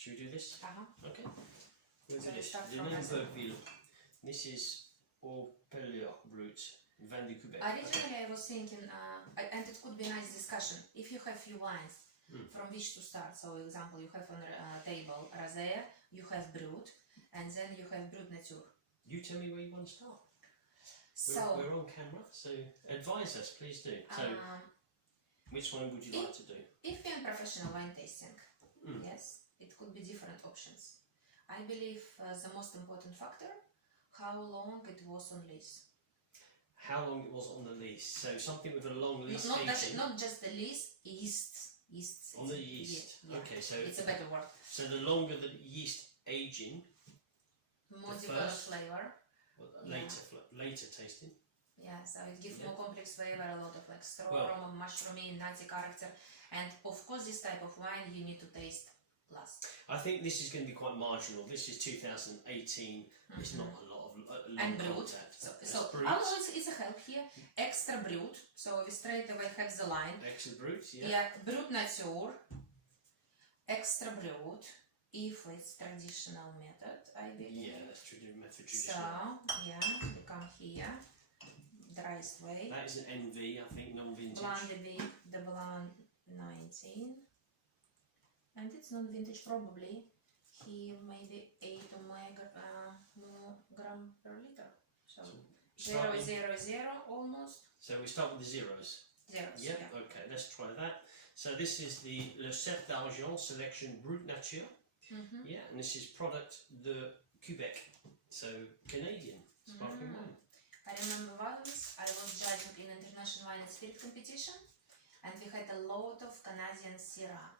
Should we do this? Okay. We'll So do we this. start Le from Nombreville. This is au Pellier Brut, Vin du Québec. Originally, I was thinking, and it could be a nice discussion, if you have few wines from which to start. So, for example, you have on table Rosé, you have Brut, and then you have Brut Nature. You tell me where you want to start. So we're on camera, so advise us, please do. So, which one would you like to do? if you're in professional wine tasting, yes, it could be different options. I believe the most important factor, how long it was on lease. How long it was on the lease. So something with a long lease Not just the lease, yeast. On the yeast. Yeah. Okay, so it's a better word. So the longer the yeast aging, more developed flavor. Later tasting. Yeah, so it gives more complex flavor, a lot of like straw aroma, mushroomy, nutty character, and of course this type of wine you need to taste last. I think this is going to be quite marginal. This is 2018. It's not a lot of long and Brut. contact. So it's a help here. Extra Brut. So we straight away have the line. Extra Brut, yeah. Yeah, Brut Nature, Extra Brut. If it's traditional method, I believe. Yeah, that's traditional. So yeah, we come here. Driest way. That is an NV, I think, non-vintage. Blanc de Vic, the Blanc 19. And it's non-vintage probably. Here maybe 8 gram per liter. So 0, 0, 0 almost. So we start with the zeros. Zeros, Yeah, okay, let's try that. So this is the Le Cep d'Argent Selection Brut Nature. Yeah, and this is product de Quebec, so Canadian sparkling wine. I remember once I was judging in international wine and spirit competition, and we had a lot of Canadian Syrah,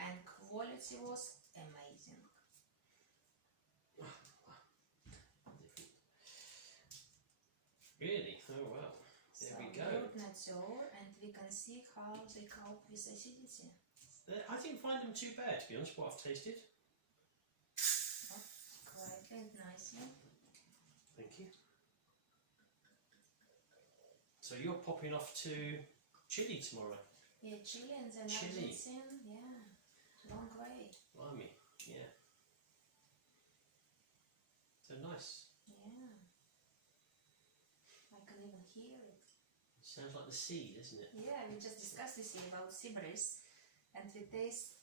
and quality was amazing. Really? Oh wow. There so we go. Brut Nature, and we can see how they cope with acidity. I didn't find them too bad, to be honest, what I've tasted. Quite nicely. Thank you. So you're popping off to Chile tomorrow? Yeah, Chile and then Chile. Argentina, yeah. Long way. Blimey, yeah. So nice. Yeah. I can even hear it. Sounds like the sea, doesn't it? Yeah, we just discussed this year about sea breeze, and we taste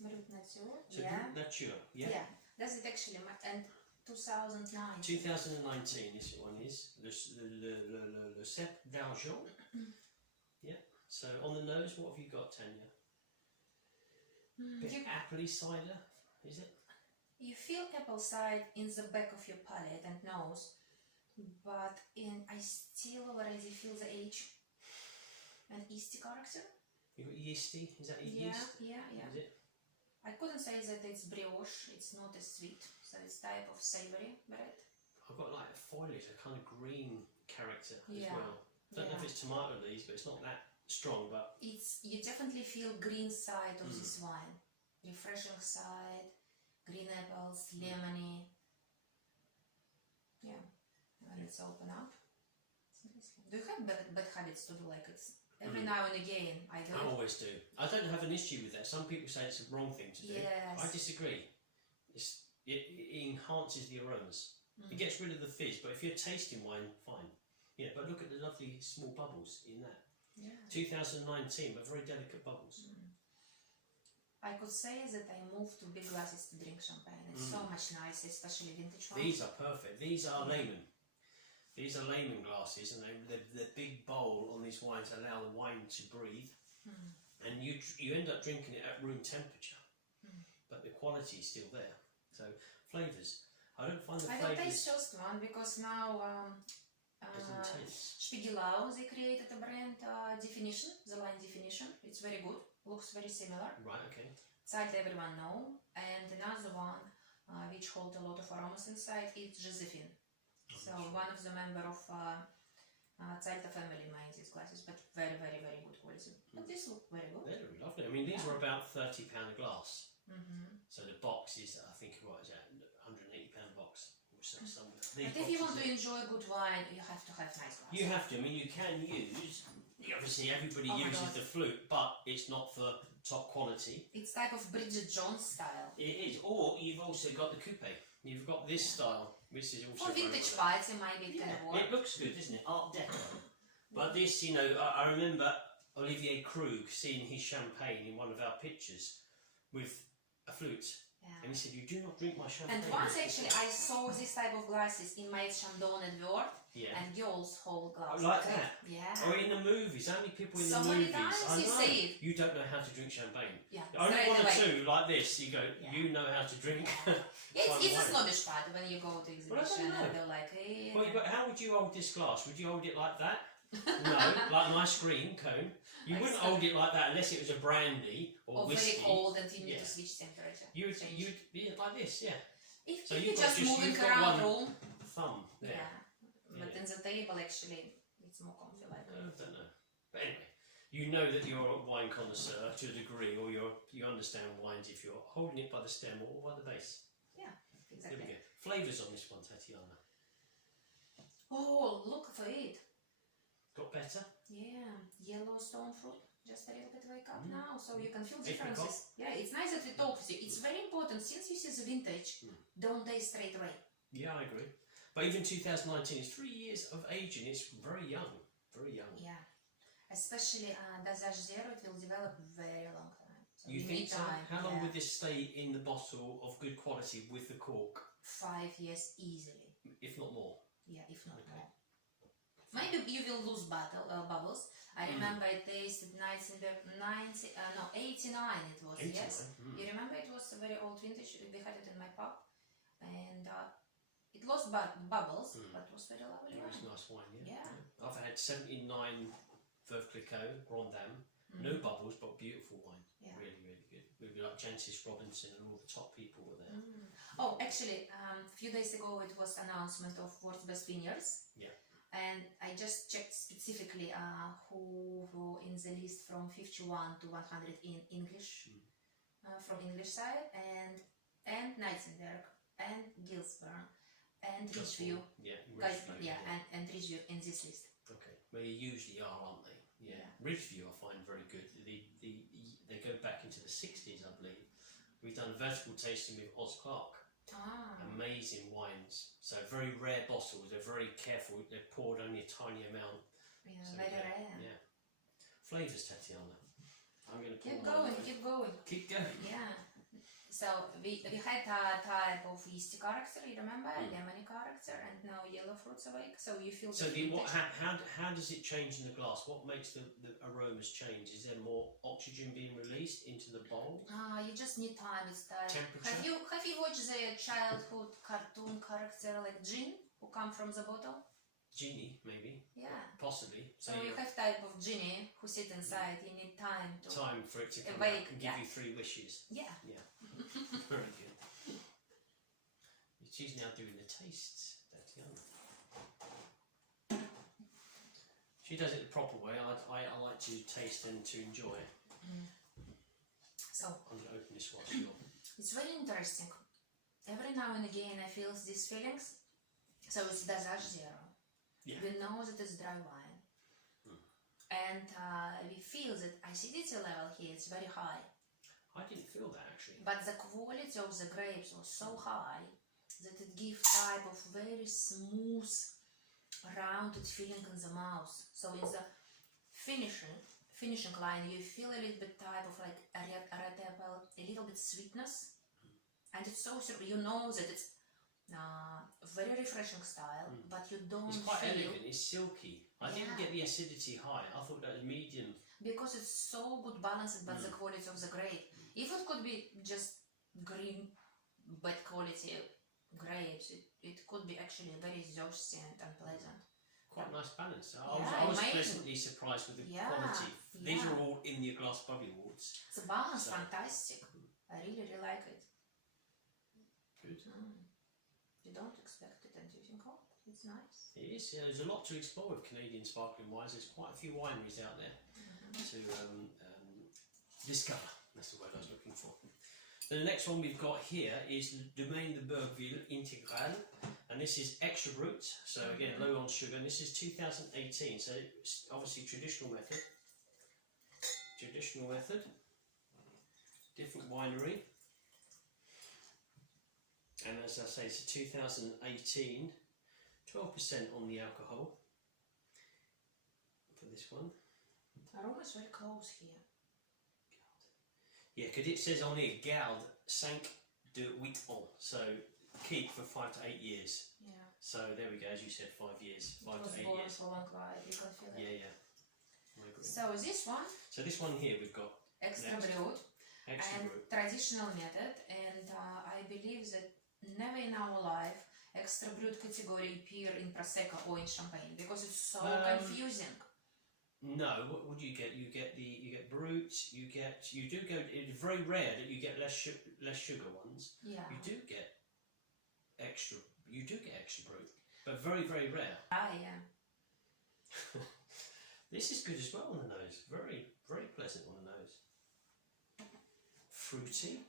Brut Nature. So yeah. Brut Nature, yeah? Yeah. Does it actually and 2009. 2019 this one is. Le Cep d'Argent. Yeah. So on the nose, what have you got, Tanya? Bit appley cider, is it? You feel apple cider in the back of your palate and nose, but I still already feel the age and yeasty character. You got yeasty? Is that Yeah, yeast? yeah. Is it? I couldn't say that it's brioche, it's not as sweet, so it's type of savory bread. I've got like a foliage, a kind of green character as Yeah. well. Don't know if it's tomato leaves, but it's not that strong, but You definitely feel green side of this wine. Refreshing side, green apples, lemony. Yeah. And let's open up. Do you have bad habits to do like it's every now and again? I do. I always do. I don't have an issue with that. Some people say it's a wrong thing to do. Yes. I disagree. It enhances the aromas. It gets rid of the fizz, but if you're tasting wine, fine. Yeah, but look at the lovely small bubbles in that. Yeah. 2019, but very delicate bubbles. I could say that I moved to big glasses to drink champagne. It's so much nicer, especially vintage wine. These are perfect. These are layman. These are layman glasses, and the big bowl on these wines allow the wine to breathe, and you end up drinking it at room temperature, but the quality is still there. So flavours, I don't find the I don't flavours taste just one because now as intense. Spiegelau, they created a brand definition, the line definition. It's very good, looks very similar. Right, okay. Zeit everyone know, and another one which holds a lot of aromas inside is Josephine. So one of the member of Zalta family made these glasses, but very, very, very good quality. But these look very good. They're really lovely. I mean, these are about £30 a glass. So the box is, I think, what is that, £180 box. But if you want to enjoy good wine, you have to have nice glasses. You have to. I mean, you can use Obviously, everybody Oh my uses God. the flute, but it's not for top quality. It's type of Bridget Jones style. It is. Or you've also got the coupe. You've got this style, which is also For vintage very party, maybe it can work. It looks good, doesn't it? Art Deco. But this, you know, I remember Olivier Krug seeing his champagne in one of our pictures with a flute. Yeah. And he said, "You do not drink my champagne." And once actually I saw this type of glasses in my Chandon at work, Yeah. and girls hold glasses. Like that? Yeah. Or in the movies, how many people in So the many movies? times I you know. see it. You don't know how to drink champagne. Yeah. Only straight one or away. two like this. You go. Yeah. You know how to drink. Yeah, fine it's a wine. snobbish part when you go to Well, I don't exhibition know. and they're like, hey. Well, but how would you hold this glass? Would you hold it like that? No, like an ice cream cone. You wouldn't hold it like that unless it was a brandy or whiskey. Very cold and you need Yeah. to switch temperature. You'd Change. be like this, yeah. If So you're you've got just just- moving you've got around one room, thumb there. yeah. But Yeah. in the table actually, it's more comfy like. I don't know. But anyway, you know that you're a wine connoisseur to a degree, or you understand wines if you're holding it by the stem or by the base. Yeah, There exactly. we go. Flavours on this one, Tatiana. Oh, look for it. Got better? Yeah, yellow stone fruit. Just a little bit wake up Mm. now, so you can feel Apricot. differences. Yeah, it's nice that we talk with you. It's very important, since you see the vintage, don't they straight away. Yeah, I agree. But even 2019 is 3 years of aging. It's very young. Very young. Yeah, especially dosage zero, it will develop very long time. So You think need so? time. How long Yeah. would this stay in the bottle of good quality with the cork, 5 years easily. if not more? Yeah, if not Okay. more. Maybe you will lose bubbles. I remember I tasted 89 it was, 89, yes. You remember it was a very old vintage, we had it in my pub. And it lost bubbles, but was very lovely It was wine. nice wine, yeah. Yeah. I've had 79 Veuve Clicquot, Grand Dame. No bubbles, but beautiful wine. Yeah. Really, really good. With like Jancis Robinson and all the top people were there. Oh, actually, a few days ago it was announcement of World's Best Vineyards. Yeah. And I just checked specifically who were in the list from 51 to 100 in English, from English side, and Nightingale, and Gilsburn, and Ridgeview. Yeah, Guys, Ridgeview, yeah, and Ridgeview in this list. Okay, well, they usually are, aren't they? Yeah. Yeah. Ridgeview I find very good. They go back into the 60s, I believe. We've done vertical tasting with Oz Clarke. Amazing wines. So very rare bottles. They're very careful. They're poured only a tiny amount. Yeah, So, very yeah, rare. Yeah. Flavours, Tatiana. I'm going to Keep going, keep going. Keep going. Yeah. So we had a type of yeasty character, you remember, lemony character, and now yellow fruits awake. So you feel. So the how does it change in the glass? What makes the aromas change? Is there more oxygen being released into the bowl? you just need time. It's time. Temperature? Have you watched the childhood cartoon character like Jean, who come from the bottle? Genie, maybe. Yeah. Possibly. So you have type of genie who sit inside. You need time to. Time for it to come Awake, out and give yeah. you 3 wishes. Yeah. Yeah. Very good. She's now doing the tastes, Tatiana. She does it the proper way. I like to taste and to enjoy. So I'm going to open this whilst you're... it's very interesting. Every now and again I feel these feelings. So it's dosage zero. Yeah. We know that it's dry wine. And we feel that acidity level here is very high. I didn't feel that actually. But the quality of the grapes was so high that it gives type of very smooth, rounded feeling in the mouth. So in the finishing line, you feel a little bit type of like a red apple, a little bit sweetness, and it's so you know that it's very refreshing style, but you don't It's quite feel elegant. It's silky. I didn't get the acidity high. I thought that was medium. because it's so good balanced, but the quality of the grape. If it could be just green, bad quality grapes, it could be actually very thirsty and unpleasant. Quite nice balance. I Yeah, was amazing. pleasantly surprised with the Yeah, quality. These yeah. are all in the glass Bubbly Awards. The balance, So- fantastic. I really, really like it. Good. You don't expect it and you think, oh, it's nice. It is. Yeah, there's a lot to explore with Canadian sparkling wines. There's quite a few wineries out there to discover. That's the word I was looking for. So the next one we've got here is Domaine de Bergville Integral, And this is extra brut, so again low on sugar, and this is 2018, so it's obviously traditional method. Different winery. And as I say, it's a 2018, 12% on the alcohol for this one. Aroma is very close here. Yeah, because it says on here, garde 5 de 8 ans, so keep for 5 to 8 years. Yeah. So there we go, as you said, 5 years, 5 to 8 years. For a long while, you can feel it. Yeah, yeah. I agree. So this one. So this one here we've got Extra brut. Extra and brut. Traditional method, and I believe that never in our life extra brut category appear in prosecco or in champagne because it's so confusing. No, what would you get? You get brut. You do go. It's very rare that you get less sugar ones. Yeah. You do get extra. You do get extra brut, but very rare. Yeah. This is good as well on the nose. Very pleasant on the nose. Fruity,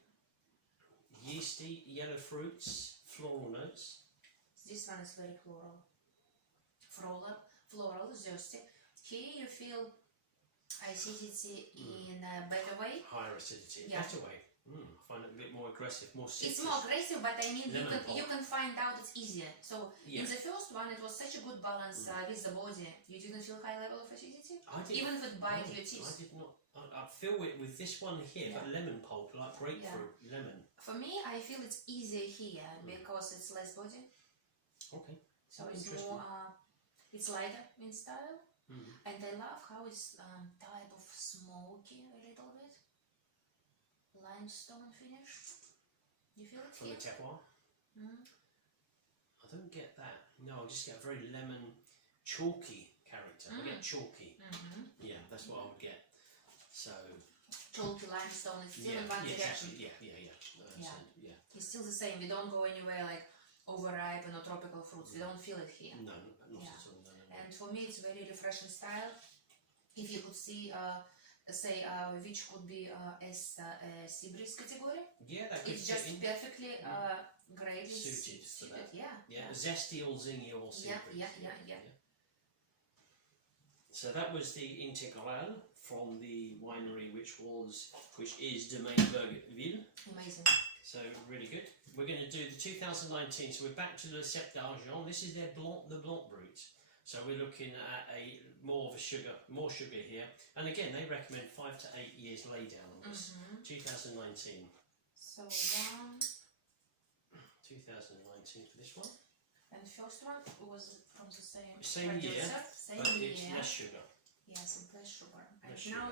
yeasty, yellow fruits, floral notes. This one is very floral. Floral, zesty. Here you feel acidity in a better way. Higher acidity, yeah. Better way. I find it a bit more aggressive, more citrus. It's more aggressive, but I mean you can find out it's easier. So yeah. in the first one it was such a good balance with the body. You didn't feel high level of acidity? I did. Even if it bite your teeth? I did not. I feel it with this one here, but lemon pulp, like grapefruit, lemon. For me, I feel it's easier here because it's less body. Okay. So it's more, it's lighter in style. And I love how it's type of smoky a little bit. Limestone finish. You feel it from here? the terroir? I don't get that. No, I just get a very lemon, chalky character. I get chalky. Yeah, that's what I would get. So chalky limestone is still in one direction. Yeah. Yeah. It's still the same. We don't go anywhere like overripe or tropical fruits. We don't feel it here. No, not at all. No. And for me, it's very refreshing style. If you could see, say, which could be as a sea breeze category. Yeah, that could. It's just perfectly greatly suited for that. Yeah. Zesty or zingy or sea breeze. Yeah. So that was the Integral from the winery, which is Domaine Bergerville. Amazing. So really good. We're going to do the 2019. So we're back to the Cep d'Argent. This is their the Blanc Brut. So we're looking at more sugar here. And again, they recommend 5 to 8 years lay down on this. 2019. So 2019 for this one. And the first one was from the same producer, year, but it's less sugar. Yes, and less sugar. And now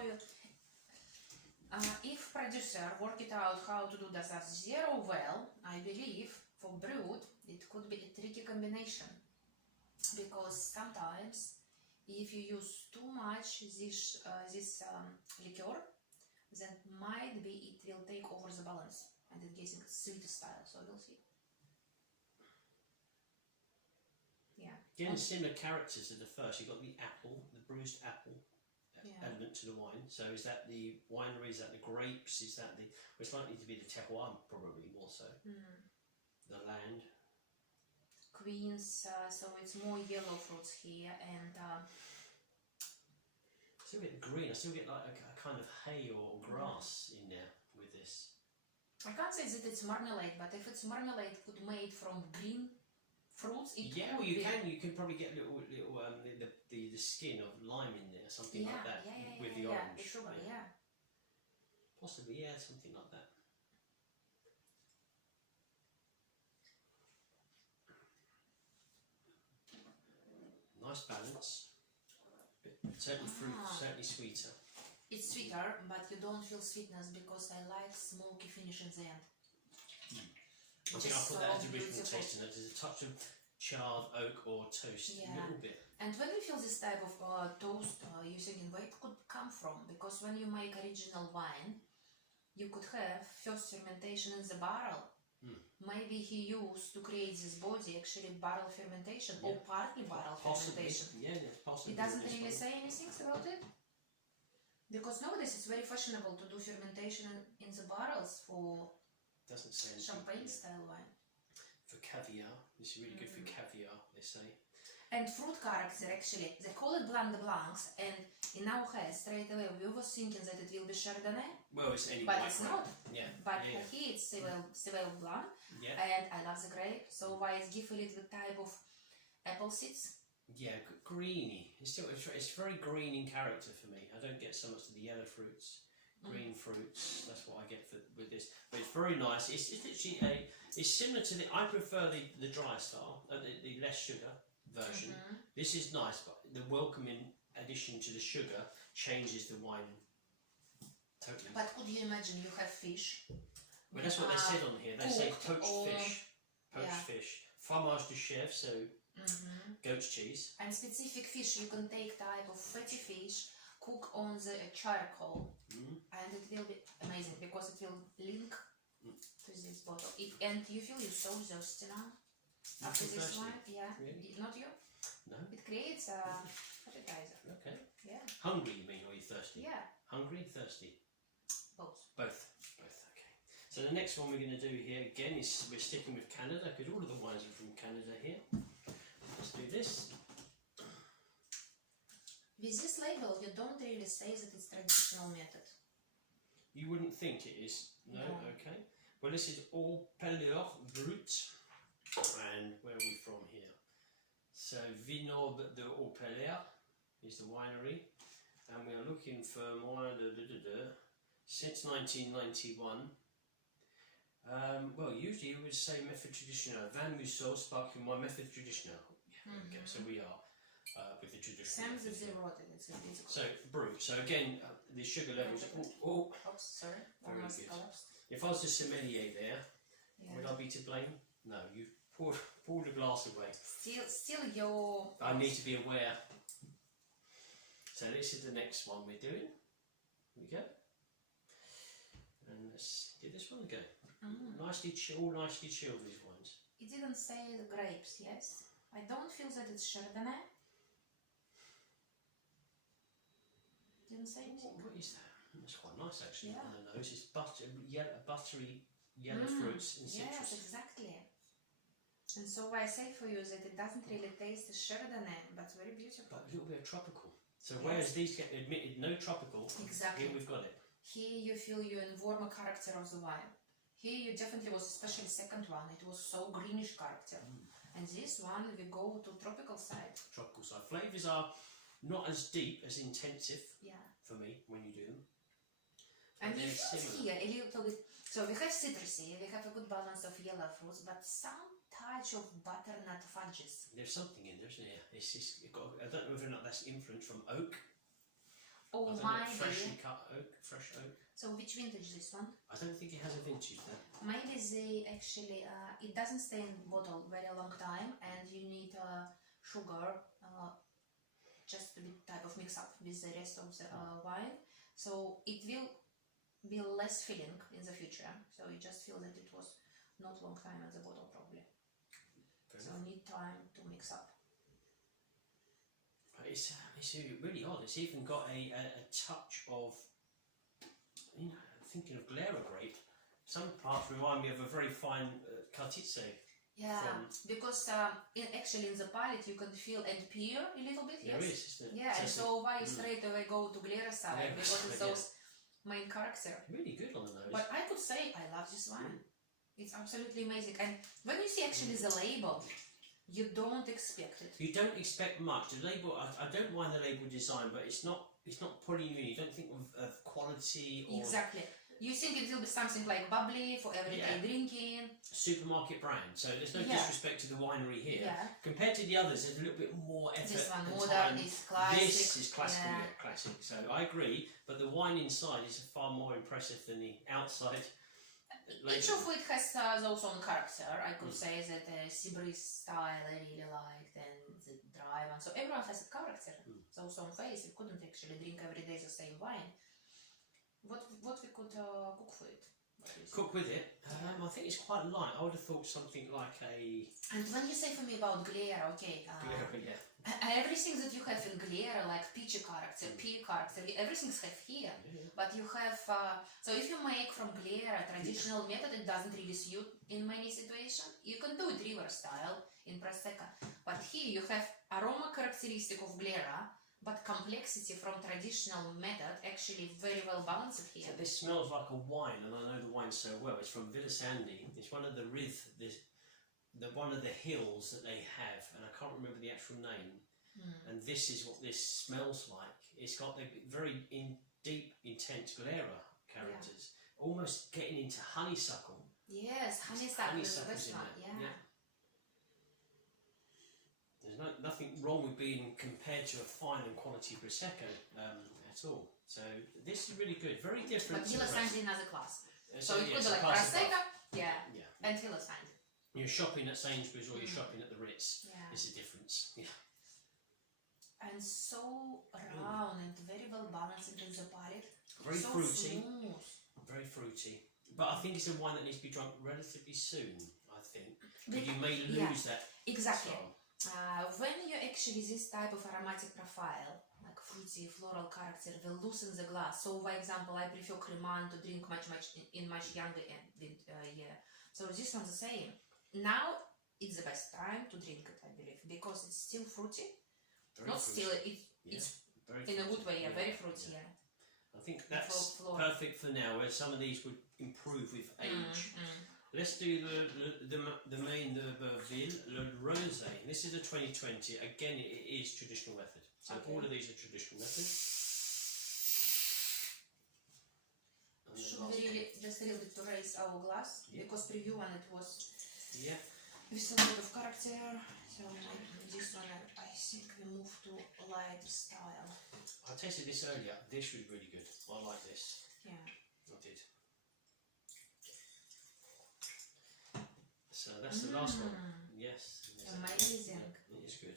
if producer work it out how to do dosage zero well, I believe for brut it could be a tricky combination, because sometimes if you use too much this liqueur, then might be it will take over the balance and it gets a sweeter style. So we'll see. Yeah. Again, similar characters to the first. You've got the apple, the bruised apple element to the wine. So is that the winery? Is that the grapes? Is that the? It's likely to be the terroir, probably more so. The land. Queens. So it's more yellow fruits here, and still get green. I still get like a kind of hay or grass in there with this. I can't say that it's marmalade, but if it's marmalade made from green fruits, it well, you can probably get little the skin of lime in there, something like that, with the orange. The sugar, Possibly, something like that. Nice balance. Certainly fruit, certainly sweeter. It's sweeter, but you don't feel sweetness because I like smoky finish in the end. I think I'll put that as the original taste in it. There's a touch of charred oak or toast, a little bit. And when you feel this type of toast, you thinking where it could come from? Because when you make original wine, you could have first fermentation in the barrel. Maybe he used to create this body actually barrel fermentation or partly barrel fermentation. Possibly. It doesn't really say anything about it? Because nowadays it's very fashionable to do fermentation in the barrels for champagne style wine. for caviar. This is really good for caviar, they say. And fruit character, actually, they call it Blanc de Blancs, and in our head straight away we were thinking that it will be Chardonnay. Well, it's any but white it's grape. not. Yeah. But yeah. here it's Civil Blanc, Yeah. and I love the grape, so why it's give a little type of apple seeds. Yeah, greeny. It's very green in character for me. I don't get so much of the yellow fruits, green fruits. That's what I get with this. But it's very nice. It's literally it's similar to I prefer the dry style, the less sugar version. This is nice, but the welcoming addition to the sugar changes the wine totally. But could you imagine you have fish? Well, that's what they said on here. They say poached yeah. fish, fromage de chèvre, so goat's cheese. And specific fish, you can take type of fatty fish, cook on the charcoal, and it will be amazing because it will link to this bottle. And you feel you're so thirsty now after this wine. Yeah, really? Not you? No. It creates a appetizer. Okay. Yeah. Hungry, you mean, or are you thirsty? Yeah. Hungry, thirsty. Both. Both. Okay. So the next one we're going to do here again is we're sticking with Canada because all of the wines are from Canada here. Let's do this. With this label, you don't really say that it's traditional method. You wouldn't think it is. No? Okay. Well, this is Au Peleur Brut. And where are we from here? So Vignoble de Au Peleur is the winery. And we are looking for wine since 1991. Well, usually you would say method traditional. Van Museau sparkling wine method traditional. Yeah, okay, so we are with the traditional. Same as the rotten, it's a bit. So brut. So again, the sugar levels. Oops, sorry. Very Almost good. collapsed. If I was the sommelier there, would I be to blame? No, you poured the glass away. Still your. I need to be aware. So this is the next one we're doing. Here we go. And let's give this one a go. Nicely chilled, these wines. It didn't say the grapes, yes? I don't feel that it's Chardonnay. Didn't say anything. What is that? That's quite nice actually Yeah. on the nose. It's buttery yellow fruits and citrus. Yes, exactly. And so I say for you that it doesn't really taste the Chardonnay, but very beautiful. But a little bit of tropical. So whereas these get admitted no tropical, exactly. here we've got it. Here you feel you in warmer character of the wine. Here you definitely was, especially second one, it was so greenish character. And this one we go to tropical side. Tropical side. Flavours are not as deep, as intensive for me when you do them. And you feel here a little bit. So we have citrusy, we have a good balance of yellow fruits, but some touch of butternut fudges. There's something in there, isn't there? It's just I don't know whether or not that's influence from oak. Oh my freshly cut oak, fresh oak. So which vintage this one? I don't think it has a vintage there. Maybe they actually, it doesn't stay in bottle very long time, and you need sugar just to be type of mix up with the rest of the wine. So it will be less filling in the future. So you just feel that it was not long time in the bottle probably. So need time to mix up. It's really odd. It's even got a touch of, you know, thinking of Glera grape. Some parts remind me of a very fine Cartizze. Yeah, because actually in the palate you can feel and pear a little bit. There is, isn't it? Yeah, and so why straight away go to Glera side because it's those main character. Really good on the nose. But I could say I love this wine. It's absolutely amazing. And when you see actually the label, you don't expect it. You don't expect much. The label, I don't mind the label design, but it's not pulling you in. You don't think of quality or... Exactly. You think it will be something like Bubbly for everyday drinking. Supermarket brand. So there's no disrespect to the winery here. Yeah. Compared to the others, there's a little bit more effort. This one, and modern, time. is classic. This is classical, classic. So I agree, but the wine inside is far more impressive than the outside. Each of it has those own character. I could say that the Seabreeze style I really liked, and the dry one. So everyone has a character. Those own face. We couldn't actually drink every day the same wine. What we could cook for it? Cook with it? I think it's quite light. I would have thought something like a... And when you say for me about Glera, okay, everything that you have in Glera, like peachy character, pear character, everything's have here. But you have, so if you make from Glera traditional method, it doesn't really suit in many situations. You can do it river style in Prosecco, but here you have aroma characteristic of Glera, but complexity from traditional method actually very well balanced here. So this smells like a wine, and I know the wine so well. It's from Villasandi. It's one of the one of the hills that they have, and I can't remember the actual name. And this is what this smells like. It's got the very deep, intense Glera characters, almost getting into honeysuckle. Yes, honeysuckle is the best one. Yeah. There's nothing wrong with being compared to a fine and quality Prosecco at all. So this is really good, very different. But Villasandi in another class. So it yes, could be like Prosecco, and Villasandi. You're shopping at Sainsbury's or you're shopping at the Ritz. Yeah. It's a difference. Yeah. And so round and very well balanced in the palate. Very so fruity. Smooth. Very fruity. But I think it's a wine that needs to be drunk relatively soon, I think. But you may lose that. Exactly. style. When you actually this type of aromatic profile, like fruity, floral character, will loosen the glass. So, for example, I prefer Cremant to drink much younger year. So this one's the same. Now it's the best time to drink it, I believe, because it's still fruity. Very Not fruity. still, it's very in a good way, fruity. very fruity. Yeah. I think that's perfect for now, where some of these would improve with age. Let's do the main Ville, Le Rosé. This is a 2020. Again, it is traditional method. So all of these are traditional methods. Should we really just a little bit to raise our glass? Because preview one it was with a lot of character. So this one I think we move to light style. I tasted this earlier. This was really good. I like this. Yeah. I did. So that's the last one. Yes. Amazing. It is good.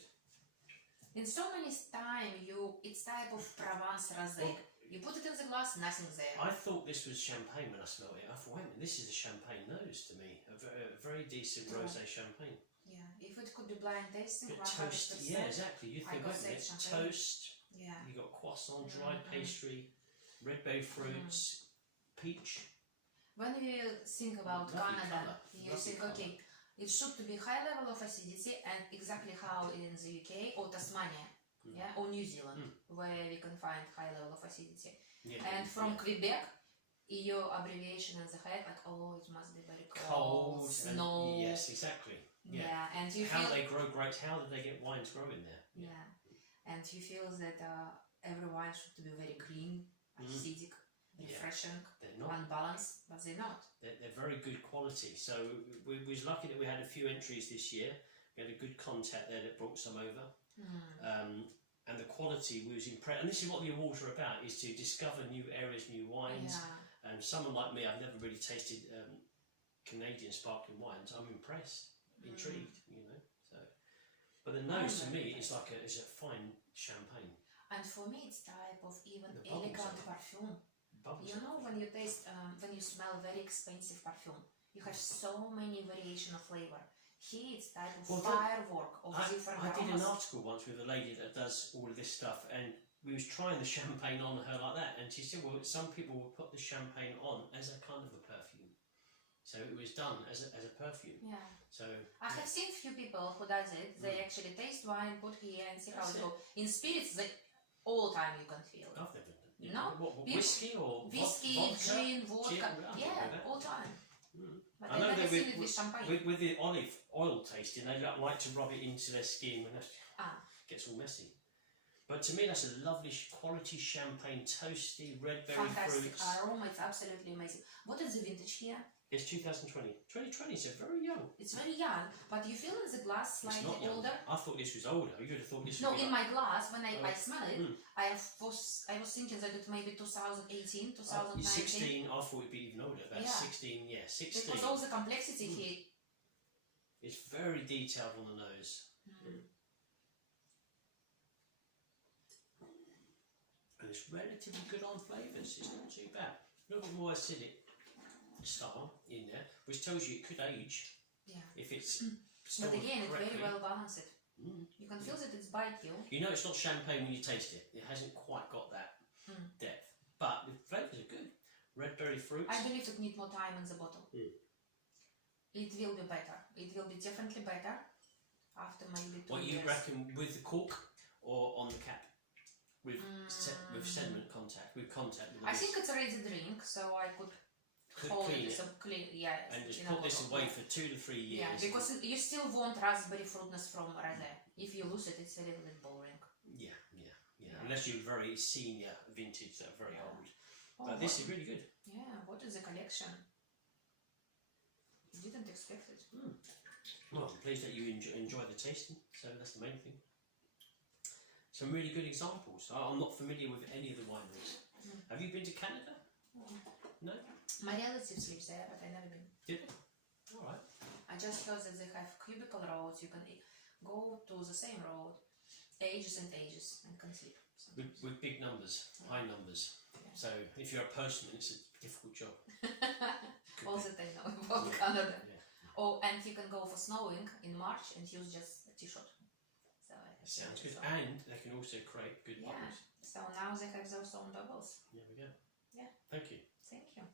In so many times, it's type of Provence rosé. You put it in the glass, nothing's there. I thought this was champagne when I smelled it. I thought, wait a minute, this is a champagne nose to me. A very decent rosé champagne. Yeah, if it could be blind tasting, But toast, yeah, exactly. You think, wait a minute, toast. Yeah. You got croissant, dried pastry, red bay fruits, peach. When you think about Lovely Canada, colour. you Lovely think, colour. okay, it should to be high level of acidity, and exactly how in the UK or Tasmania, or New Zealand, where we can find high level of acidity. Yeah. And from Quebec, your abbreviation in the head, like, oh, it must be very cold, snow. Yes, exactly. Yeah, and you how feel they grow grapes, how do they get wines growing there? Yeah, and you feel that every wine should be very green, acidic, refreshing, unbalanced, but they're not. They're very good quality. So we was lucky that we had a few entries this year. We had a good contact there that brought some over. And the quality was impressed. And this is what the awards are about, is to discover new areas, new wines. Yeah. And someone like me, I've never really tasted Canadian sparkling wines. I'm impressed, intrigued, you know. So, but the nose to me is like is a fine champagne. And for me, it's type of even The bubbles elegant are- perfume. Bubbles You know, when you taste, when you smell very expensive perfume, you have so many variation of flavor. Here it's type of firework of different I did an aromas. article once with a lady that does all of this stuff, and we was trying the champagne on her like that, and she said, well, some people will put the champagne on as a kind of a perfume. So it was done as a perfume. Yeah. So I have seen few people who does it. They actually taste wine, put here, and see how it goes. In spirits, all time you can feel it. I've never done it. No? What, whiskey or Whiskey, vodka? gin, vodka. Yeah, all time. But I know I've never that seen it with champagne. with the olive oil tasting, they like to rub it into their skin when it gets all messy. But to me, that's a lovely quality champagne, toasty, red berry Fantastic fruits. aroma, it's absolutely amazing. What is the vintage here? It's 2020. 2020, so very young. It's very young, but you feel in the glass It's slightly not young. older. I thought this was older. You would have thought this No, was in my glass, when I Oh. smell it, I was thinking that it may be 2018, 2019. 16, I thought it'd be even older. About 16, 16. Because all the complexity here. It's very detailed on the nose. And it's relatively good on flavours. It's not too bad. A little bit more acidic style in there, which tells you it could age if it's stored But again, it's correctly. very well balanced. You can feel that it's bite you. You know it's not champagne when you taste it. It hasn't quite got that depth. But the flavours are good. red berry fruits. I believe it needs more time in the bottle. It will be better. It will be definitely better after maybe 2 years. What you reckon with the cork or on the cap? With sediment contact, with contact. With I think it's a ready drink, so I could hold clean it. it. Clean, yeah. And just in a put this bottle. away for 2 to 3 years. Yeah, because you still want raspberry fruitness from rosé. If you lose it, it's a little bit boring. Yeah. Unless you're very senior vintage, that are very old. But this is really good. Yeah, what is the collection? Didn't expect it. Well, I'm pleased that you enjoy the tasting, so that's the main thing. Some really good examples. I'm not familiar with any of the wineries. Have you been to Canada? No? My relatives live there, but I've never been. Did you? Alright. I just heard that they have cubicle roads. You can go to the same road ages and ages and can sleep. With big numbers, high numbers. Yeah. So if you're a postman, it's a difficult job. All that I know about Canada. Yeah. Oh, and you can go for snowing in March and use just a t-shirt. So Sounds good. And they can also create good bottles. So now they have their own bubbles. There we go. Yeah. Thank you. Thank you.